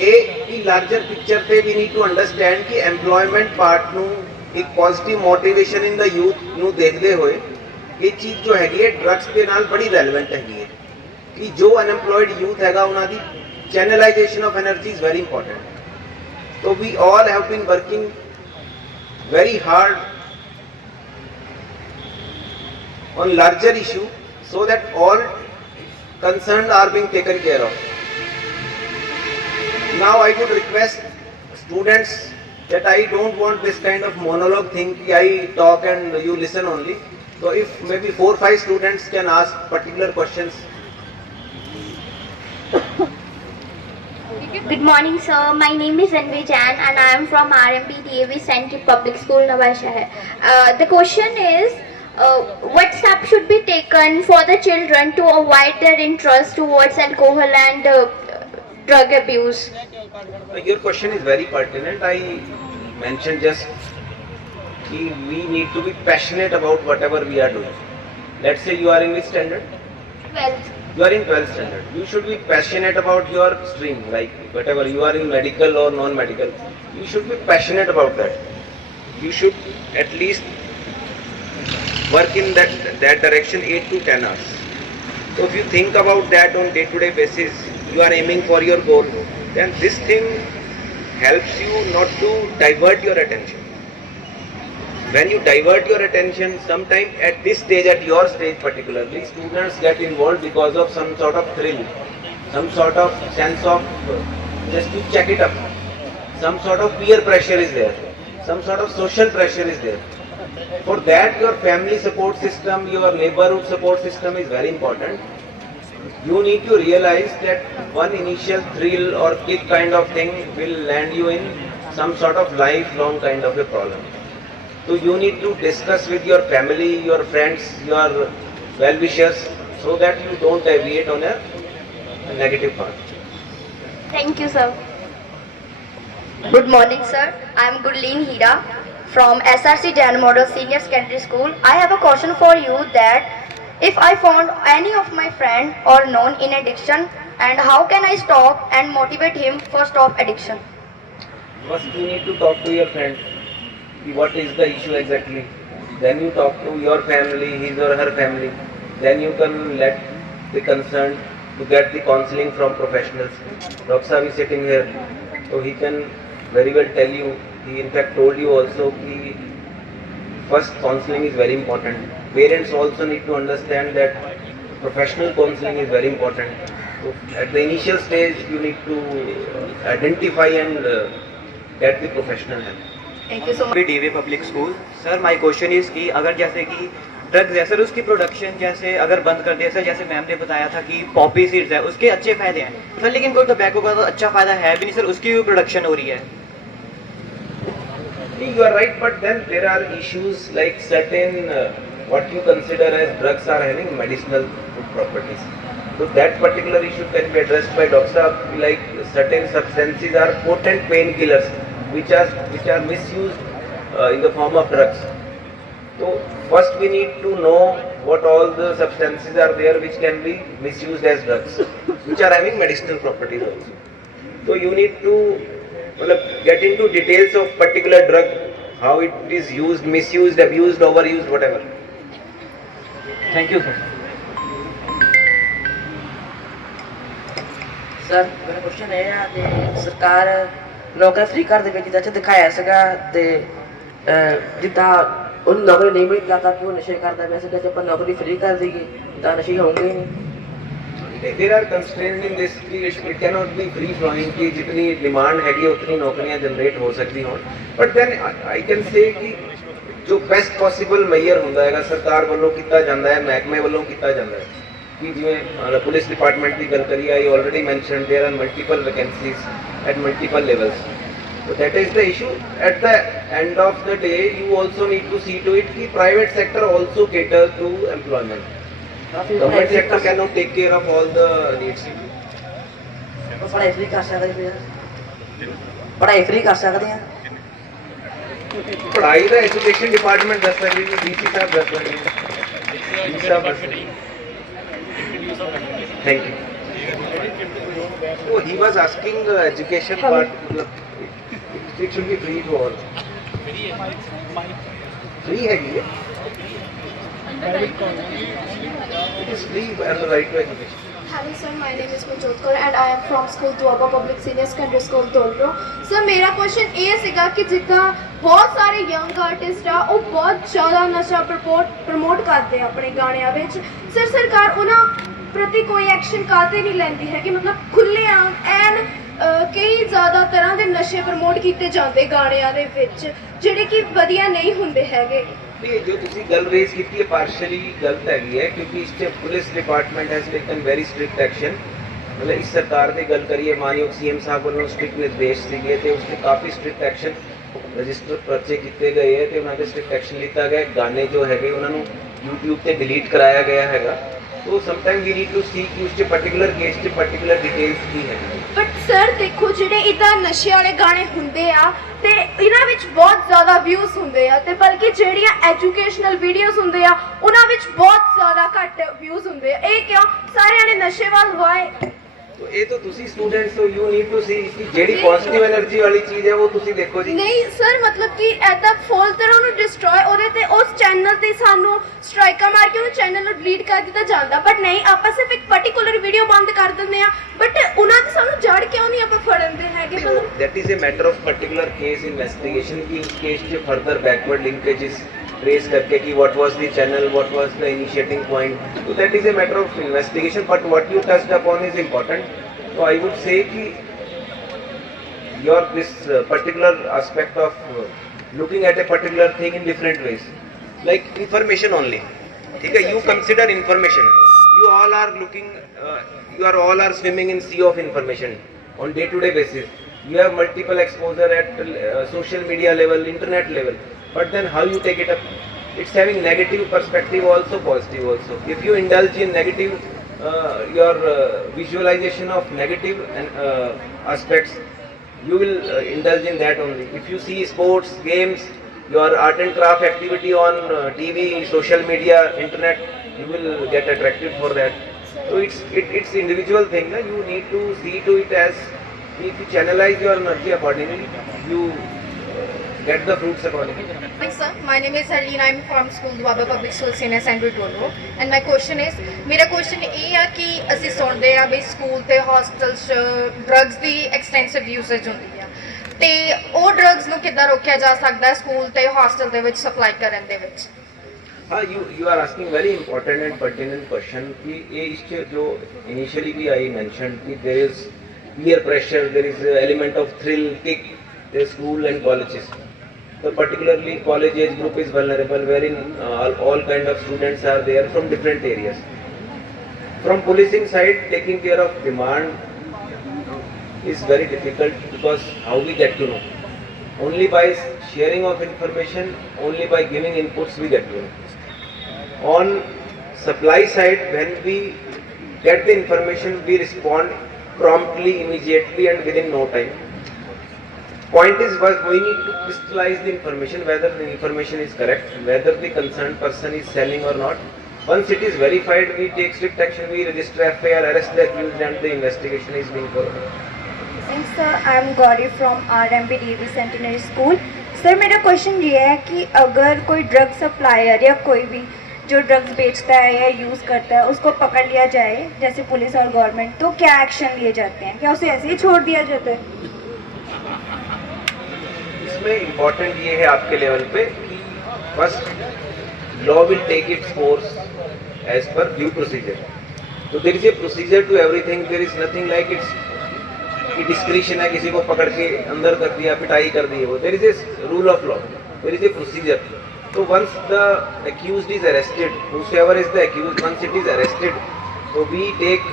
ਇਹ larger picture ਤੇ ਵੀ need to understand ਕਿ ਐਮਪਲੋਇਮੈਂਟ ਪਾਰਟ ਨੂੰ ਇੱਕ ਪੋਜ਼ਿਟਿਵ ਮੋਟੀਵੇਸ਼ਨ ਇਨ ਦਾ ਯੂਥ ਨੂੰ ਦੇਖਦੇ ਹੋਏ ਇਹ ਚੀਜ਼ ਜੋ ਹੈਗੀ ਹੈ ਡਰੱਗਸ ਦੇ ਨਾਲ ਬੜੀ ਰੈਲੇਵੈਂਟ ਹੈਗੀ ਹੈ ਕਿ ਜੋ ਅਨਐਮਪਲੋਇਡ ਯੂਥ ਹੈਗਾ ਉਹਨਾਂ ਦੀ channelisation of energy is very important. So we all have been working very hard on larger issue so that all concerned are being taken care of. Now I would request students that I don't want this kind of monologue thing, I talk and you listen only. So if maybe 4-5 students can ask particular questions. Good morning, sir. My name is Anvi Jan and I am from RMP DAV Central Public School, Nawashahar. The question is, what steps should be taken for the children to avoid their interest towards alcohol and drug abuse? Your question is very pertinent. I mentioned just that we need to be passionate about whatever we are doing. Let's say you are in which standard? 12th. You are in 12th standard. You should be passionate about your stream, like whatever you are in, medical or non-medical. You should be passionate about that. You should at least work in that direction 8 to 10 hours. So if you think about that on day-to-day basis, you are aiming for your goal, then this thing helps you not to divert your attention. When you divert your attention, sometime at this stage, at your stage particularly, students get involved because of some sort of thrill, some sort of sense of just to check it up. Some sort of peer pressure is there, some sort of social pressure is there. For that, your family support system, your neighborhood support system is very important. You need to realize that one initial thrill or kick kind of thing will land you in some sort of lifelong kind of a problem. So you need to discuss with your family, your friends, your well-wishers, so that you don't deviate on a negative path. Thank you, sir. Good morning, sir. I am Gurleen Hira from SRC Jain Model Senior Secondary School. I have a question for you that if I found any of my friend or known in addiction, and how can I stop and motivate him for stop addiction? First you need to talk to your friend. What is the issue exactly? Then you talk to your family, his or her family. Then you can let the concerned to get the counseling from professionals. Dr. Saab is sitting here, so he can very well tell you. He in fact told you also that first counseling is very important. Parents also need to understand that professional counseling is very important. So at the initial stage, you need to identify and get the professional help. Thank you so much. डीवे public school. Sir my question is कि अगर जैसे कि drugs है sir, उसकी production जैसे अगर बंद कर दिया सर, जैसे मैम ने बताया था कि पॉपी सीड्स है उसके अच्छे फायदे हैं सर, लेकिन कोई टोबैको का तो अच्छा फायदा है भी नहीं सर, उसकी भी प्रोडक्शन हो रही है। You are right, but then there are issues like certain what you consider as drugs are having medicinal properties. So that particular issue can be addressed by doctor. Like certain substances are potent painkillers, which are misused in the form of drugs. So first we need to know what all the substances are there which can be misused as drugs, which are having medicinal properties also. So you need to get into details of particular drug, how it is used, misused, abused, overused, whatever. Thank you sir. Sir ਮੇਰਾ question ਇਹ ਆ ਕਿ ਸਰਕਾਰ ਨੌਕਰੀ free ਕਰ ਦੇਵੇ, ਜਿੱਦਾਂ 'ਚ ਦਿਖਾਇਆ ਸੀਗਾ ਤੇ ਜਿੱਦਾਂ ਉਹਨੂੰ ਨੌਕਰੀ ਨਹੀਂ ਮਿਲ ਜਾਂਦਾ ਕਿ ਉਹ ਨਸ਼ੇ ਕਰਦਾ ਪਿਆ ਸੀਗਾ, ਜੇ ਆਪਾਂ ਨੌਕਰੀ ਫ੍ਰੀ ਕਰ ਦਈਏ ਤਾਂ ਨਸ਼ੇ ਹੋਣਗੇ ਹੀ ਨਹੀਂ। There are constraints in this. It cannot be free flowing कि जितनी डिमांड हैगी उतनी नौकरियां जनरेट हो सकती हों, but then I can say कि जो बेस्ट पॉसिबल मैयर ਹੁੰਦਾ ਹੈਗਾ ਸਰਕਾਰ ਵੱਲੋਂ ਕੀਤਾ ਜਾਂਦਾ ਹੈ, ਮਹਿਕਮੇ ਵੱਲੋਂ ਕੀਤਾ ਜਾਂਦਾ ਹੈ कि जिवें पुलिस डिपार्टमेंट की गल करिए, I already mention there are multiple vacancies at multiple levels. So that is the issue. At the end of the day, you also need to see to it कि private sector also caters to employment. Government sector cannot take care of all the needs. ਪੜ੍ਹਾਈ free ਕਰ ਸਕਦੇ ਹਾਂ, ਪੜ੍ਹਾਈ free ਕਰ ਸਕਦੇ ਹਾਂ। पढ़ाई का एजुकेशन डिपार्टमेंट दस लगे, डीसी साहब दस लगे। Thank you. Oh, he was asking education part. It should be free to all. Free है ये? It is free and the right to education. Hello sir, my name is Manjot Kaur and I am from school Duaba Public Senior Secondary School Dolro. Sir, ਮੇਰਾ question ਇਹ ਸੀਗਾ ਕਿ ਜਿੱਦਾਂ ਬਹੁਤ ਸਾਰੇ young artist ਆ ਉਹ ਬਹੁਤ ਜ਼ਿਆਦਾ ਨਸ਼ਾ ਪ੍ਰਮੋਟ ਕਰਦੇ ਆ ਆਪਣੇ ਗਾਣਿਆਂ ਵਿੱਚ। ਸਰ ਸਰਕਾਰ ਉਹਨਾਂ ਪ੍ਰਤੀ ਕੋਈ ਐਕਸ਼ਨ ਕਾਹਤੇ ਨਹੀਂ ਲੈਂਦੀ ਹੈ ਕਿ ਮਤਲਬ ਖੁੱਲ੍ਹੇਆਮ ਐਨ ਕਈ ਜ਼ਿਆਦਾ ਤਰ੍ਹਾਂ ਦੇ ਨਸ਼ੇ ਪ੍ਰਮੋਟ ਕੀਤੇ ਜਾਂਦੇ ਗਾਣਿਆਂ ਦੇ ਵਿੱਚ ਜਿਹੜੇ ਕਿ ਵਧੀਆ ਨਹੀਂ ਹੁੰਦੇ ਹੈਗੇ। ये जो तुसी गल रेज की है पार्शली गलत हैगी है क्योंकि इससे police department has taken very strict action. मतलब इस सरकार ने गल करिए मानयोग सीएम साहब वालों स्ट्रिक्ट निर्देश दिए थे उसने काफ़ी स्ट्रिक्ट एक्शन रजिस्टर पर्चे किए गए हैं तो उन्होंने स्ट्रिक्ट एक्शन लिया गया। गाने जो है उन्होंने यूट्यूब से डिलीट कराया गया है। तो समटाइम वी नीड टू सी कि उस पर्टिकुलर केस से पर्टिकुलर डिटेल्स की है। ਬਟ ਸਰ ਦੇਖੋ ਜਿਹੜੇ ਇਦਾਂ ਨਸ਼ੇ ਵਾਲੇ ਗਾਣੇ ਹੁੰਦੇ ਆ ਤੇ ਇਹਨਾਂ ਵਿੱਚ ਬਹੁਤ ਜ਼ਿਆਦਾ ਵਿਊਜ਼ ਹੁੰਦੇ ਆ ਤੇ ਬਲਕਿ ਜਿਹੜੀਆਂ ਐਜੂਕੇਸ਼ਨਲ ਵੀਡੀਓਜ਼ ਹੁੰਦੇ ਆ ਉਹਨਾਂ ਵਿੱਚ ਬਹੁਤ ਜ਼ਿਆਦਾ ਘੱਟ ਵਿਊਜ਼ ਹੁੰਦੇ ਆ। ਇਹ ਕਿਉਂ? ਸਾਰਿਆਂ ਨੇ ਨਸ਼ੇ ਵੱਲ ਵਾਏ। तो ये तो तुसी स्टूडेंट्स हो यू नीड टू सी कि जेडी पॉजिटिव एनर्जी वाली चीज है वो तुसी देखो जी। ਨਹੀਂ ਸਰ ਮਤਲਬ ਕਿ ਐਦਾਂ ਫੁੱਲ ਤਰ੍ਹਾਂ ਉਹਨੂੰ ਡਿਸਟਰੋਏ ਉਹਦੇ ਤੇ ਉਸ ਚੈਨਲ ਤੇ ਸਾਨੂੰ ਸਟ੍ਰਾਈਕਾਂ ਮਾਰ ਕੇ ਉਹ ਚੈਨਲ ਨੂੰ ਡਿਲੀਟ ਕਰ ਦਿੱਤਾ ਜਾਂਦਾ। ਬਟ ਨਹੀਂ ਆਪਾਂ ਸਿਰਫ ਇੱਕ ਪਾਰਟਿਕੂਲਰ ਵੀਡੀਓ ਬੰਦ ਕਰ ਦਿੰਦੇ ਆ ਬਟ ਉਹਨਾਂ ਤੇ ਸਾਨੂੰ ਜੜ ਕਿਉਂ ਨਹੀਂ ਆਪਾਂ ਫੜਨਦੇ ਹੈਗੇ ਮਤਲਬ। That is a matter of particular case investigation की उस केस के फर्दर बैकवर्ड लिंकेजेस ट्रेस करके कि what was the channel what was the initiating point. तो that is a matter of investigation but what you touched upon is important. तो I would say कि your this particular aspect of looking at a particular thing in different ways like information only ठीक है। You consider information, you all are looking you are all are swimming in sea of information on day to day basis। You have multiple exposure at social media level internet level but then how you take it up it's having negative perspective also positive also। If you indulge in negative your visualization of negative and aspects you will indulge in that only। If you see sports games your art and craft activity on TV social media internet you will get attracted for that। So it's individual thing na? You need to see to it as if you channelize your energy accordingly you get the fruits accordingly। Hi sir, my name is Harleen. I'm from school Duaba Public School Senior Secondary Dolro and my question is ਮੇਰਾ question ਇਹ ਆ ਕਿ ਅਸੀਂ ਸੁਣਦੇ ਆ ਵੀ school ਤੇ ਹੌਸਟਲਸ 'ਚ drugs ਦੀ extensive usage ਹੁੰਦੀ ਆ ਤੇ ਉਹ ਡਰੱਗਸ ਨੂੰ ਕਿੱਦਾਂ ਰੋਕਿਆ ਜਾ ਸਕਦਾ ਹੈ ਸਕੂਲ ਤੇ ਹੌਸਟਲ ਦੇ ਵਿੱਚ ਸਪਲਾਈ ਕਰਨ ਦੇ ਵਿੱਚ। हाँ you are asking very important and pertinent question कि ये इसके जो initially भी I mentioned कि there is peer pressure there is element of thrill kick the school and colleges। So particularly college age group is vulnerable wherein all kind of students are there from different areas। From policing side taking care of demand is very difficult because how we get to know only by sharing of information only by giving inputs we get to know। On supply side when we get the information we respond promptly immediately and within no time। Point is we need to crystallize the information whether the information is correct whether the concerned person is selling or not। Once it is verified we take strict action we register FIR arrest the accused and the investigation is being followed। Thanks sir, I am Gauri from RMP DAV Centenary School। Sir मेरा question ये है कि अगर कोई drug supplier या कोई भी जो ड्रग्स बेचता है या यूज़ करता है उसको पकड़ लिया जाए जैसे पुलिस और गवर्नमेंट तो क्या एक्शन लिए जाते हैं? क्या उसे ऐसे ही छोड़ दिया जाता है? इसमें इम्पोर्टेंट ये है आपके लेवल पे कि first law will take its course as per due procedure. तो there is a procedure to everything there is nothing like its कि डिस्क्रिशन है किसी को पकड़ के अंदर कर दिया पिटाई कर दी वो there is a rule of law there is a procedure. तो once the accused is arrested whosoever is the accused once it is arrested so we take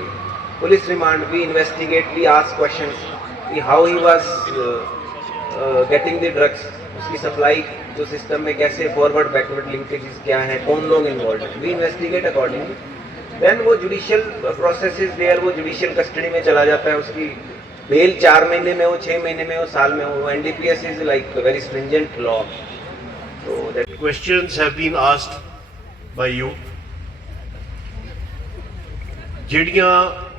police remand we investigate we ask questions how he was getting the drugs उसकी supply जो system में कैसे forward backward linkages क्या है कौन लोग involve है we investigate accordingly. Then वो जुडिशियल प्रोसेस इज देयर वो जुडिशियल कस्टडी में चला जाता है उसकी बेल 4 महीने में हो 6 महीने में हो साल में हो। NDPS is like very stringent law. So that questions have been asked by you ਜਿਹੜੀਆਂ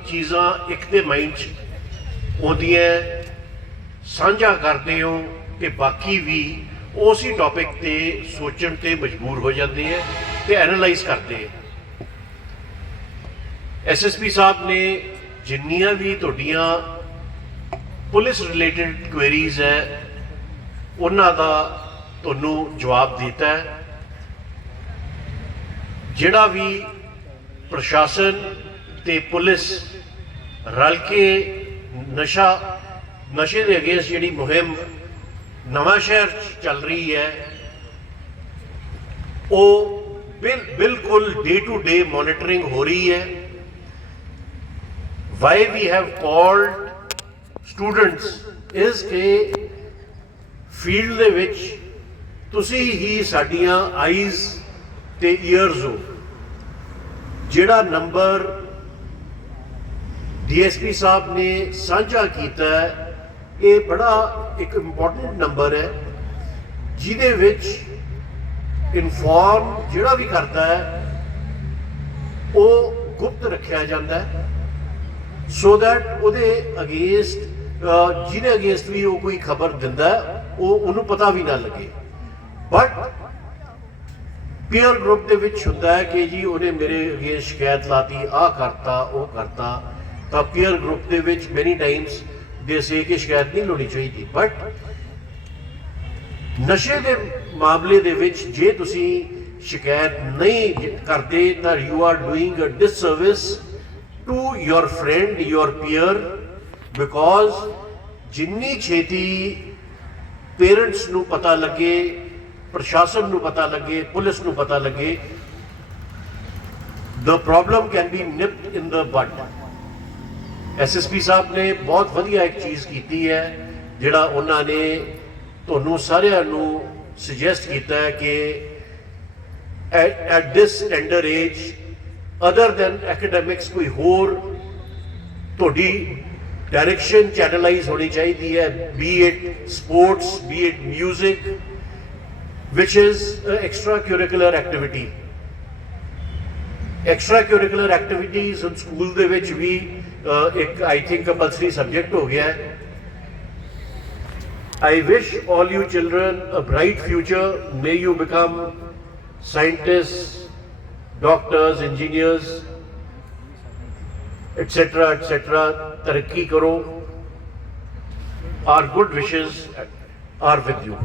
ਚੀਜ਼ਾਂ ਇੱਕ ਦੇ ਮਾਈਂਡ 'ਚ ਉਹਦੀਆਂ ਸਾਂਝਾ ਕਰਦੇ ਹੋ ਕਿ ਬਾਕੀ ਵੀ ਉਸੇ ਟੌਪਿਕ ਤੇ ਸੋਚਣ ਤੇ ਮਜਬੂਰ ਹੋ ਜਾਂਦੇ ਹੈ ਤੇ ਐਨਾਲਾਈਜ਼ ਕਰਦੇ ਹੈ। ਐਸਐਸਪੀ ਸਾਹਿਬ ਨੇ ਜਿੰਨੀਆਂ ਵੀ ਤੁਹਾਡੀਆਂ ਪੁਲਿਸ ਰਿਲੇਟਡ ਕੁਐਰੀਜ਼ ਹੈ ਉਹਨਾਂ ਦਾ ਤੁਹਾਨੂੰ ਜਵਾਬ ਦਿੱਤਾ ਹੈ। ਜਿਹੜਾ ਵੀ ਪ੍ਰਸ਼ਾਸਨ ਤੇ ਪੁਲਿਸ ਰਲ ਕੇ ਨਸ਼ੇ ਦੇ ਅਗੇਂਸਟ ਜਿਹੜੀ ਮੁਹਿੰਮ ਨਵਾਂ ਸ਼ਹਿਰ 'ਚ ਚੱਲ ਰਹੀ ਹੈ ਉਹ ਬਿਲਕੁਲ ਡੇ ਟੂ ਡੇ ਮੋਨੀਟਰਿੰਗ ਹੋ ਰਹੀ ਹੈ। Why we have called students ਇਸ ਕਿ ਫੀਲਡ ਦੇ ਵਿੱਚ ਤੁਸੀਂ ਹੀ ਸਾਡੀਆਂ ਆਈਜ਼ ਤੇ ਈਅਰਸ ਹੋ। ਜਿਹੜਾ ਨੰਬਰ ਡੀਐਸਪੀ ਸਾਹਿਬ ਨੇ ਸਾਂਝਾ ਕੀਤਾ ਹੈ ਇਹ ਬੜਾ ਇੱਕ ਇੰਪੋਰਟੈਂਟ ਨੰਬਰ ਹੈ ਜਿਹਦੇ ਵਿੱਚ ਇਨਫੋਰਮ ਜਿਹੜਾ ਵੀ ਕਰਦਾ ਹੈ ਉਹ ਗੁਪਤ ਰੱਖਿਆ ਜਾਂਦਾ ਹੈ ਸੋ ਦੈਟ ਉਹਦੇ ਅਗੇਂਸਟ ਜਿਹਦੇ ਅਗੇਂਸਟ ਵੀ ਉਹ ਕੋਈ ਖਬਰ ਦਿੰਦਾ ਉਹ ਉਹਨੂੰ ਪਤਾ ਵੀ ਨਾ ਲੱਗੇ। ਬਟ ਪੀਅਰ ਗਰੁੱਪ ਦੇ ਵਿੱਚ ਹੁੰਦਾ ਹੈ ਕਿ ਜੀ ਉਹਨੇ ਮੇਰੇ ਅਗੇਂਸਟ ਸ਼ਿਕਾਇਤ ਲਾਤੀ ਆਹ ਕਰਤਾ ਉਹ ਕਰਤਾ ਤਾਂ ਪੀਅਰ ਗਰੁੱਪ ਦੇ ਵਿੱਚ ਮੈਨੀ ਟਾਈਮਸ ਦੇ ਸੇ ਕਿ ਸ਼ਿਕਾਇਤ ਨਹੀਂ ਲਾਉਣੀ ਚਾਹੀਦੀ। ਬਟ ਨਸ਼ੇ ਦੇ ਮਾਮਲੇ ਦੇ ਵਿੱਚ ਜੇ ਤੁਸੀਂ ਸ਼ਿਕਾਇਤ ਨਹੀਂ ਕਰਦੇ ਤਾਂ you are doing a disservice to your friend your peer because ਜਿੰਨੀ ਛੇਤੀ ਪੇਰੈਂਟਸ ਨੂੰ ਪਤਾ ਲੱਗੇ ਪ੍ਰਸ਼ਾਸਨ ਨੂੰ ਪਤਾ ਲੱਗੇ ਪੁਲਿਸ ਨੂੰ ਪਤਾ ਲੱਗੇ the problem can be nipped in the bud। SSP ਸਾਹਿਬ ਨੇ ਬਹੁਤ ਵਧੀਆ ਇੱਕ ਚੀਜ਼ ਕੀਤੀ ਹੈ ਜਿਹੜਾ ਉਹਨਾਂ ਨੇ ਤੁਹਾਨੂੰ ਸਾਰਿਆਂ ਨੂੰ ਸੁਜੈਸਟ ਕੀਤਾ ਹੈ ਕਿ at this tender age other than academics ਕੋਈ ਹੋਰ ਤੁਹਾਡੀ डायरेक्शन चैनलाइज होनी चाहिए है B it sports B it music which is extra curricular activity. Extra curricular activities हम स्कूल दे विच भी एक आई थिंक कंपलसरी सब्जेक्ट हो गया है। I wish all you children a bright future, may you become scientist, doctors, engineers etc etc। तरक्की करो। Our good wishes are with you।